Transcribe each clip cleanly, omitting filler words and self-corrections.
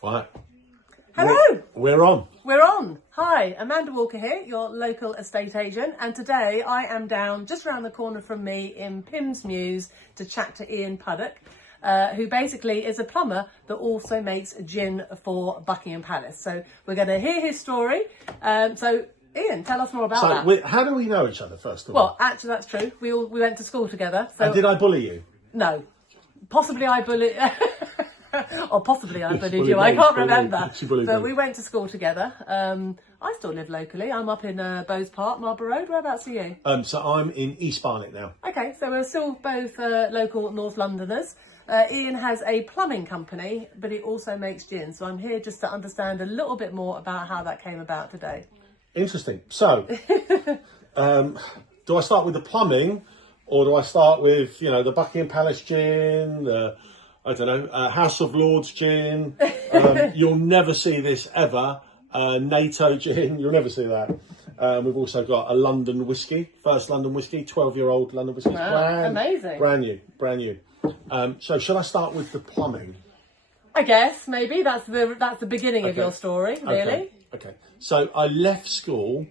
Right. Hello! We're on. We're on. Hi, Amanda Walker here, your local estate agent, and today I am down just around the corner from me in Pymmes Mews to chat to Ian Puddick, who basically is a plumber that also makes gin for Buckingham Palace. So we're going to hear his story. So Ian, tell us more about that. How do we know each other, first of all? Well, actually, that's true. We went to school together. So And did I bully you? no, possibly I bullied. Or possibly I bullied bullied you. I me, can't bullied remember. me. She bullied But me. we went to school together. I still live locally. I'm up in Bowes Park, Marlborough Road. Whereabouts are you? So I'm in East Barnet now. Okay, so we're still both local North Londoners. Ian has a plumbing company, but he also makes gin. So I'm here just to understand a little bit more about how that came about today. Interesting. So, do I start with the plumbing, or do I start with, the Buckingham Palace gin, I don't know, House of Lords gin? You'll never see this ever. NATO gin, you'll never see that. We've also got a London whiskey, first London whiskey, 12-year-old London whiskey. Wow, amazing. Brand new. So should I start with the plumbing? I guess maybe that's the beginning of your story, really. Okay. So I left school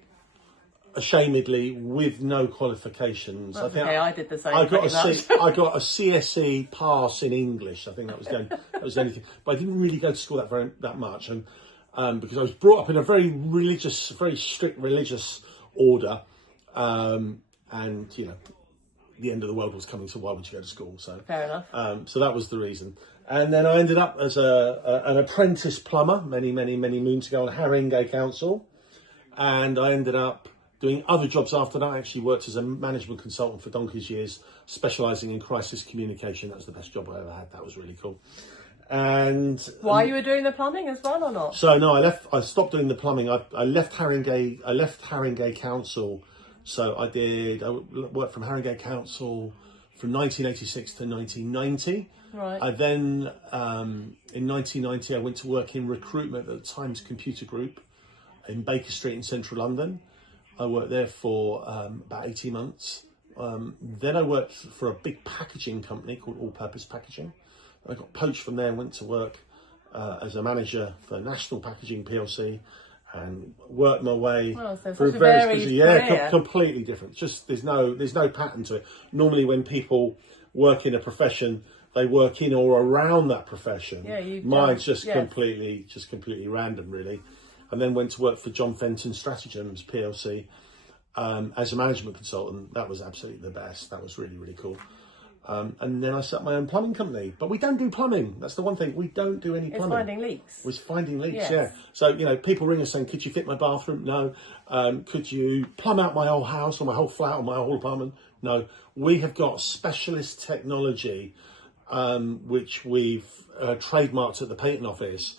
ashamedly with no qualifications. I did the same. I got a CSE pass in English. I think that was the only thing. But I didn't really go to school that much, and because I was brought up in a very strict religious order, and the end of the world was coming, so why would you go to school? So fair enough. So that was the reason. And then I ended up as an apprentice plumber many moons ago on Haringey Council, and I ended up doing other jobs after that. I actually worked as a management consultant for donkey's years, specialising in crisis communication. That was the best job I ever had. That was really cool. And why you were doing the plumbing as well, or not? So no, I stopped doing the plumbing. I left Haringey Council. So I worked from Haringey Council from 1986 to 1990. Right. I then, in 1990, I went to work in recruitment at the Times Computer Group in Baker Street in central London. I worked there for about 18 months. Then I worked for a big packaging company called All Purpose Packaging. I got poached from there and went to work as a manager for National Packaging PLC, and worked my way through various career. Completely different. Just there's no pattern to it. Normally, when people work in a profession, they work in or around that profession. Yeah, mine's just completely random, really. And then went to work for John Fenton Stratagems PLC as a management consultant. That was absolutely the best. That was really cool. And then I set up my own plumbing company. But we don't do plumbing. That's the one thing. We don't do any plumbing. It's finding leaks. It's finding leaks, yes. Yeah. So, people ring us saying, could you fit my bathroom? No. Could you plumb out my whole house or my whole flat or my whole apartment? No. We have got specialist technology, which we've trademarked at the Patent Office,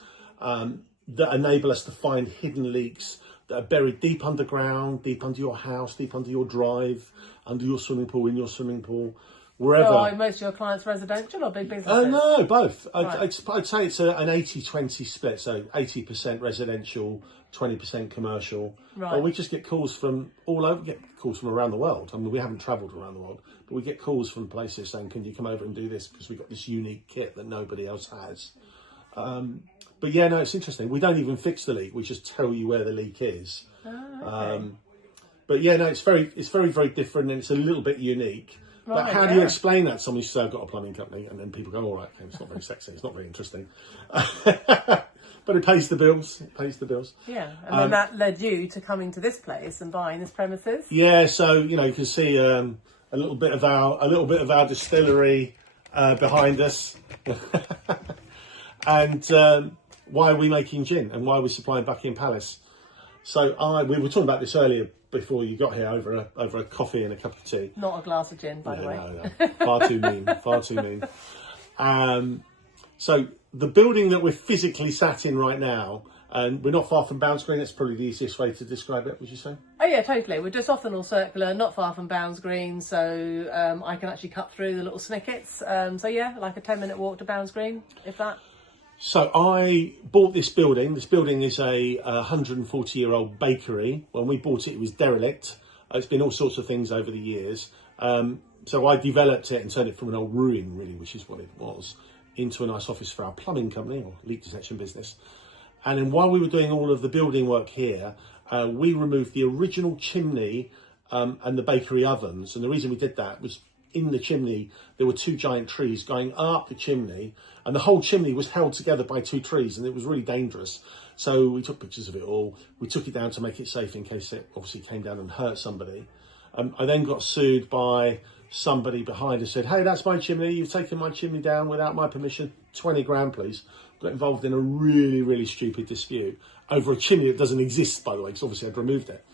that enable us to find hidden leaks that are buried deep underground, deep under your house, deep under your drive, under your swimming pool, in your swimming pool. Wherever. Are most of your clients residential or big businesses? No, both. Right. I'd say it's an 80-20 split, so 80% residential, 20% commercial. Right. But we just get calls from all over, get calls from around the world. I mean, we haven't travelled around the world, but we get calls from places saying, can you come over and do this? Because we've got this unique kit that nobody else has. But yeah, no, it's interesting. We don't even fix the leak. We just tell you where the leak is. Oh, okay. But yeah, no, it's very different, and it's a little bit unique. Right, but how do you explain that to someone who says, I've got a plumbing company? And then people go, all right, okay, it's not very sexy, it's not very interesting. But it pays the bills. Yeah, and then that led you to coming to this place and buying this premises? Yeah, so, you can see a little bit of our distillery behind us. And why are we making gin and why are we supplying Buckingham Palace? So we were talking about this earlier before you got here over a coffee and a cup of tea. Not a glass of gin, by the way. No. Far too mean. So the building that we're physically sat in right now, and we're not far from Bounds Green. That's probably the easiest way to describe it, would you say? Oh yeah, totally. We're just off the North Circular, not far from Bounds Green, so I can actually cut through the little snickets. So yeah, like a 10-minute walk to Bounds Green, if that. So I bought this building. This building is a 140-year-old bakery. When we bought it, it was derelict. It's been all sorts of things over the years. So I developed it and turned it from an old ruin, really, which is what it was, into a nice office for our plumbing company or leak detection business. And then while we were doing all of the building work here, we removed the original chimney and the bakery ovens. And the reason we did that was in the chimney, there were 2 giant trees going up the chimney, and the whole chimney was held together by 2 trees, and it was really dangerous. So we took pictures of it all. We took it down to make it safe in case it obviously came down and hurt somebody. I then got sued by somebody behind and said, hey, that's my chimney. You've taken my chimney down without my permission. 20 grand, please. Got involved in a really, really stupid dispute over a chimney that doesn't exist, by the way, because obviously I'd removed it.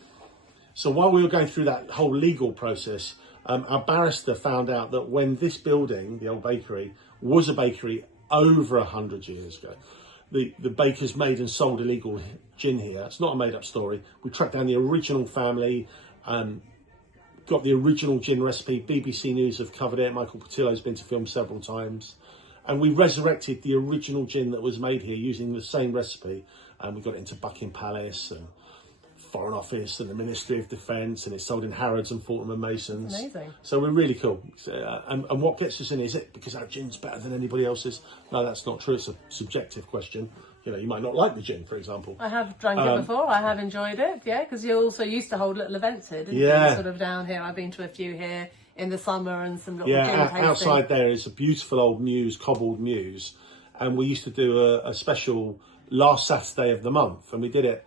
So while we were going through that whole legal process, our barrister found out that when this building, the Old Bakery, was a bakery over 100 years ago, the bakers made and sold illegal gin here. It's not a made-up story. We tracked down the original family, got the original gin recipe. BBC News have covered it. Michael Portillo's been to film several times. And we resurrected the original gin that was made here using the same recipe. And we got it into Buckingham Palace and Foreign Office and the Ministry of Defence, and it's sold in Harrods and Fortnum and Masons. Amazing. So we're really cool. And what gets us in, is it because our gin's better than anybody else's? No, that's not true. It's a subjective question. You know, you might not like the gin, for example. I have drunk it before. I have enjoyed it, yeah, because you also used to hold little events here, didn't you? Sort of down here. I've been to a few here in the summer and some little gin tasting. Outside there is a beautiful old mews, cobbled mews, and we used to do a special last Saturday of the month, and we did it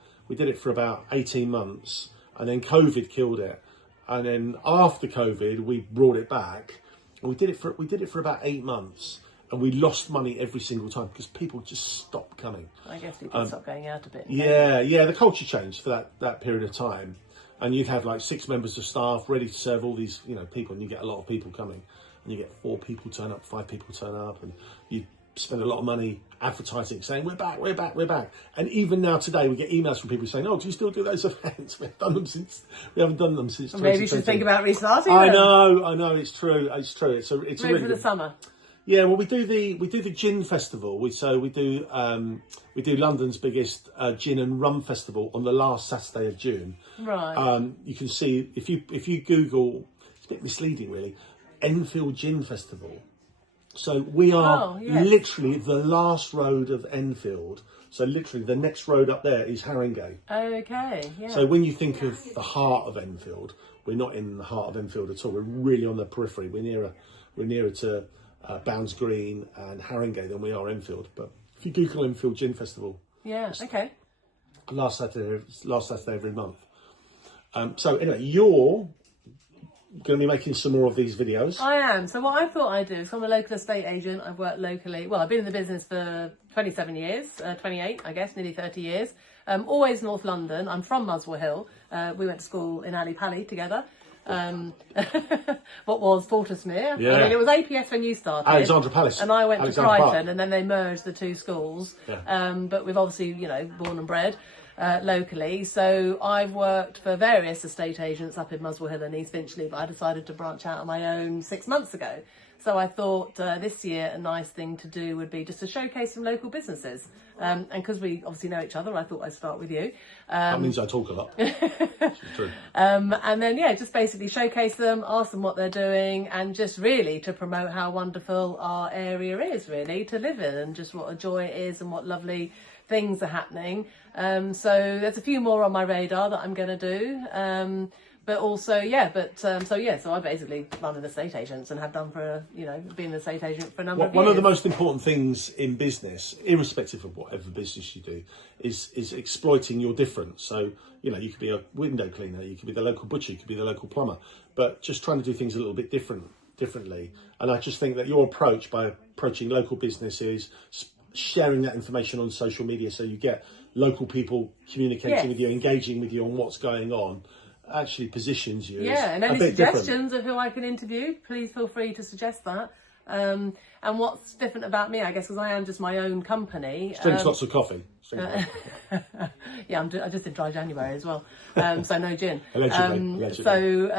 for about 18 months, and then COVID killed it. And then after COVID, we brought it back, and we did it for about 8 months, and we lost money every single time because people just stopped coming. I guess people stopped going out a bit. Yeah, the culture changed for that period of time, and you'd have like 6 members of staff ready to serve all these people, and you get a lot of people coming, and you get 4 people turn up, 5 people turn up, and you spend a lot of money advertising, saying we're back. And even now today, we get emails from people saying, "Oh, do you still do those events? We haven't done them since." Maybe you should think about restarting. I know, it's true. It's maybe really for the summer. Yeah, well, we do the gin festival. We do London's biggest gin and rum festival on the last Saturday of June. Right. You can see if you Google, it's a bit misleading really, Enfield Gin Festival. So we are literally the last road of Enfield. So literally the next road up there is Haringey. Okay, yeah. So when you think of the heart of Enfield, we're not in the heart of Enfield at all. We're really on the periphery. We're nearer to Bounds Green and Haringey than we are Enfield. But if you Google Enfield Gin Festival, okay, last Saturday every month. So anyway, you're going to be making some more of these videos. I am. So what I thought I'd do is, I'm a local estate agent. I've worked locally. Well, I've been in the business for 27 years, 28, I guess, nearly 30 years. Always North London. I'm from Muswell Hill. We went to school in Ali Pali together. What was Portismere. Yeah. I mean, it was APS when you started. Alexandra Palace. And I went Alexandra to Brighton, Park. and then they merged the 2 schools. Yeah. But we've obviously, born and bred locally. So I've worked for various estate agents up in Muswell Hill and East Finchley, but I decided to branch out on my own 6 months ago. So I thought this year a nice thing to do would be just to showcase some local businesses. And because we obviously know each other, I thought I'd start with you. That means I talk a lot. It's true. And then, just basically showcase them, ask them what they're doing, and just really to promote how wonderful our area is, really, to live in, and just what a joy it is and what lovely things are happening. So there's a few more on my radar that I'm going to do. But also, so I basically run an estate agents and have done for, been an estate agent for a number of years. One of the most important things in business, irrespective of whatever business you do, is exploiting your difference. So, you could be a window cleaner, you could be the local butcher, you could be the local plumber, but just trying to do things a little bit differently. And I just think that your approach by approaching local businesses, sharing that information on social media so you get local people communicating with you, engaging with you on what's going on, actually positions you and as any a bit suggestions different. of who I can interview, please feel free to suggest that. And what's different about me, I guess, because I am just my own company. Drinks lots of coffee. I just did dry January as well, so no gin. Allegedly. So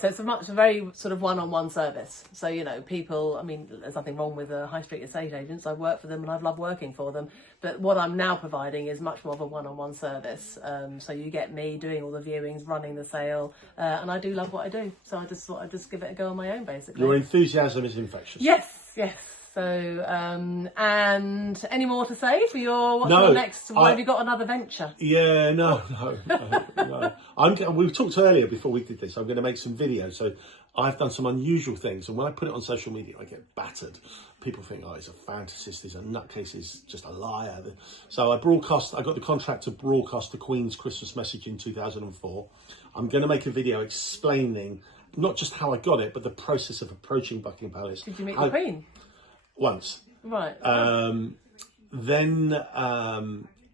it's a very sort of one-on-one service. So people. I mean, there's nothing wrong with high street estate agents. I've worked for them and I've loved working for them. But what I'm now providing is much more of a one-on-one service. So you get me doing all the viewings, running the sale, and I do love what I do. So I just thought I'd just give it a go on my own, basically. Your enthusiasm is infectious. Yes. So, and any more to say for your, what's No, your next, have you got another venture? Yeah, no. We talked earlier before we did this. I'm going to make some videos. So I've done some unusual things. And when I put it on social media, I get battered. People think, oh, he's a fantasist, he's a nutcase, he's just a liar. So I got the contract to broadcast the Queen's Christmas message in 2004. I'm going to make a video explaining not just how I got it, but the process of approaching Buckingham Palace. Did you meet the Queen? Once. Right. Then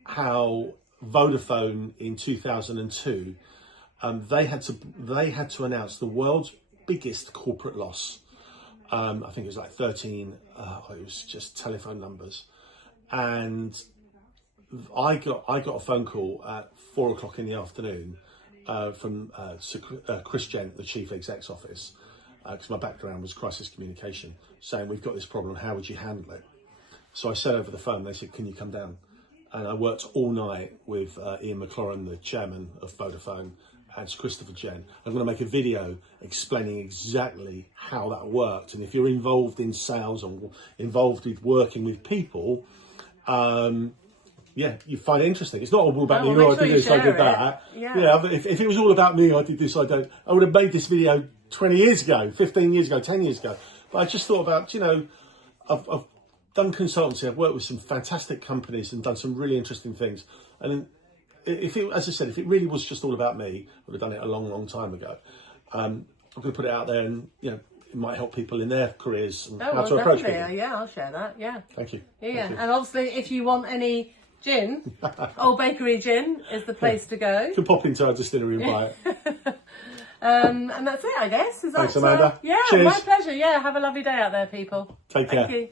how Vodafone in 2002, they had to announce the world's biggest corporate loss. I think it was like 13. It was just telephone numbers, and I got a phone call at 4 o'clock in the afternoon from Chris Gent, the chief exec's office, because my background was crisis communication, saying, we've got this problem, how would you handle it? So I said over the phone, they said, can you come down? And I worked all night with Ian McLaurin, the chairman of Vodafone, and Christopher Gent. I'm going to make a video explaining exactly how that worked. And if you're involved in sales or involved with working with people, yeah, you find it interesting. It's not all about me. I did this, I did that. Yeah, if it was all about me, I did this, I would have made this video 20 years ago, 15 years ago, 10 years ago. But I just thought about, I've done consultancy. I've worked with some fantastic companies and done some really interesting things. And as I said, if it really was just all about me, I would have done it a long, long time ago. I'm going to put it out there, and it might help people in their careers and how to approach people. Yeah, I'll share that. Yeah. Thank you. Yeah, Thank you. And obviously, if you want any gin, Old Bakery Gin is the place to go. You can pop into our distillery and buy it. And that's it, I guess. Thanks, Amanda. Yeah, Cheers. my pleasure. Yeah, have a lovely day out there, people. Take care. Thank you.